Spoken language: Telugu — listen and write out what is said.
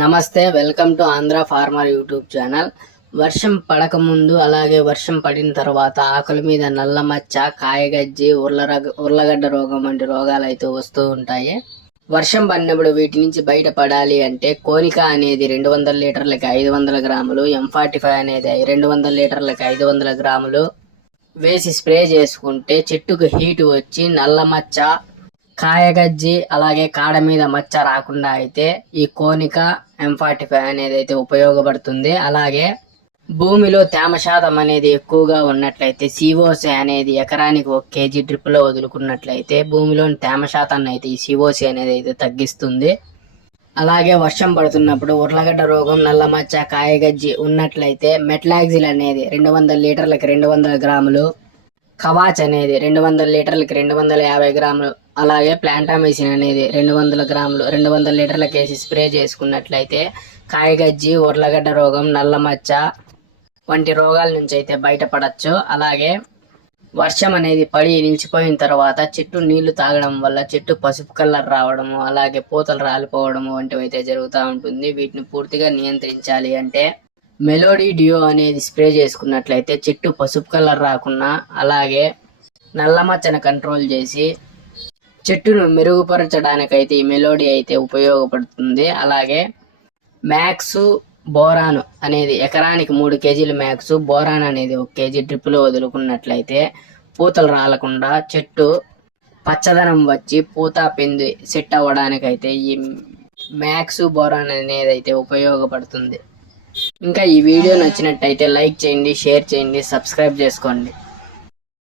నమస్తే welcome to Andhra farmer YouTube channel. వర్షం పడకముందు అలాగే వర్షం పడిన తర్వాత ఆకుల మీద నల్ల మచ్చ కాయగజ్జి ఉర్లరగ ఉర్లగడ్డ రోగం వంటి రోగాలు అయితే వస్తూ ఉంటాయి. వర్షం పడినప్పుడు వీటి నుంచి బయటపడాలి అంటే కోనిక అనేది రెండు వందల లీటర్లకి ఐదు వందల గ్రాములు ఎం ఫార్టీ ఫైవ్ అనేది రెండు వందల లీటర్లకి ఐదు వందల గ్రాములు. వేసి స్ప్రే చేసుకుంటే చెట్టుకు హీట్ వచ్చి నల్ల మచ్చ కాయగజ్జి అలాగే కాడ మీద మచ్చ రాకుండా అయితే ఈ కోనిక ఎం ఫార్టీ ఫైవ్ అనేది అయితే ఉపయోగపడుతుంది. అలాగే భూమిలో తేమ శాతం అనేది ఎక్కువగా ఉన్నట్లయితే సిఓసి అనేది ఎకరానికి ఒక కేజీ డ్రిప్లో వదులుకున్నట్లయితే భూమిలోని తేమ శాతాన్ని అయితే ఈ సిఓసి అనేది అయితే తగ్గిస్తుంది. అలాగే వర్షం పడుతున్నప్పుడు ఉర్లగడ్డ రోగం నల్ల మచ్చ కాయగజ్జి ఉన్నట్లయితే మెట్లాక్సిల్ అనేది రెండు వందల లీటర్లకి రెండు వందల గ్రాములు కవాచ్ అనేది రెండు వందల లీటర్లకి రెండు వందల యాభై గ్రాములు అలాగే ప్లాంటామైసిన్ అనేది రెండు వందల గ్రాములు రెండు వందల లీటర్లకి వేసి స్ప్రే చేసుకున్నట్లయితే కాయగజ్జి ఉర్లగడ్డ రోగం నల్ల మచ్చ వంటి రోగాల నుంచి అయితే బయటపడచ్చు. అలాగే వర్షం అనేది పడి నిలిచిపోయిన తర్వాత చెట్టు నీళ్ళు తాగడం వల్ల చెట్టు పసుపు కలర్ రావడము అలాగే పూతలు రాలిపోవడము వంటివి అయితే జరుగుతూ ఉంటుంది. వీటిని పూర్తిగా నియంత్రించాలి అంటే మెలోడీ డియో అనేది స్ప్రే చేసుకున్నట్లయితే చెట్టు పసుపు కలర్ రాకుండా అలాగే నల్ల మచ్చను కంట్రోల్ చేసి చెట్టును మెరుగుపరచడానికైతే ఈ మెలోడీ అయితే ఉపయోగపడుతుంది. అలాగే మ్యాక్స్ బోరాను అనేది ఎకరానికి మూడు కేజీలు మ్యాక్స్ బోరాన్ అనేది ఒక కేజీ డ్రిప్లో వదులుకున్నట్లయితే పూతలు రాలకుండా చెట్టు పచ్చదనం వచ్చి పూత పిండి సెట్ అవ్వడానికైతే ఈ మ్యాక్స్ బోరాన్ అనేది అయితే ఉపయోగపడుతుంది. ఇంకా ఈ వీడియో నచ్చినట్టయితే లైక్ చేయండి షేర్ చేయండి సబ్స్క్రైబ్ చేసుకోండి.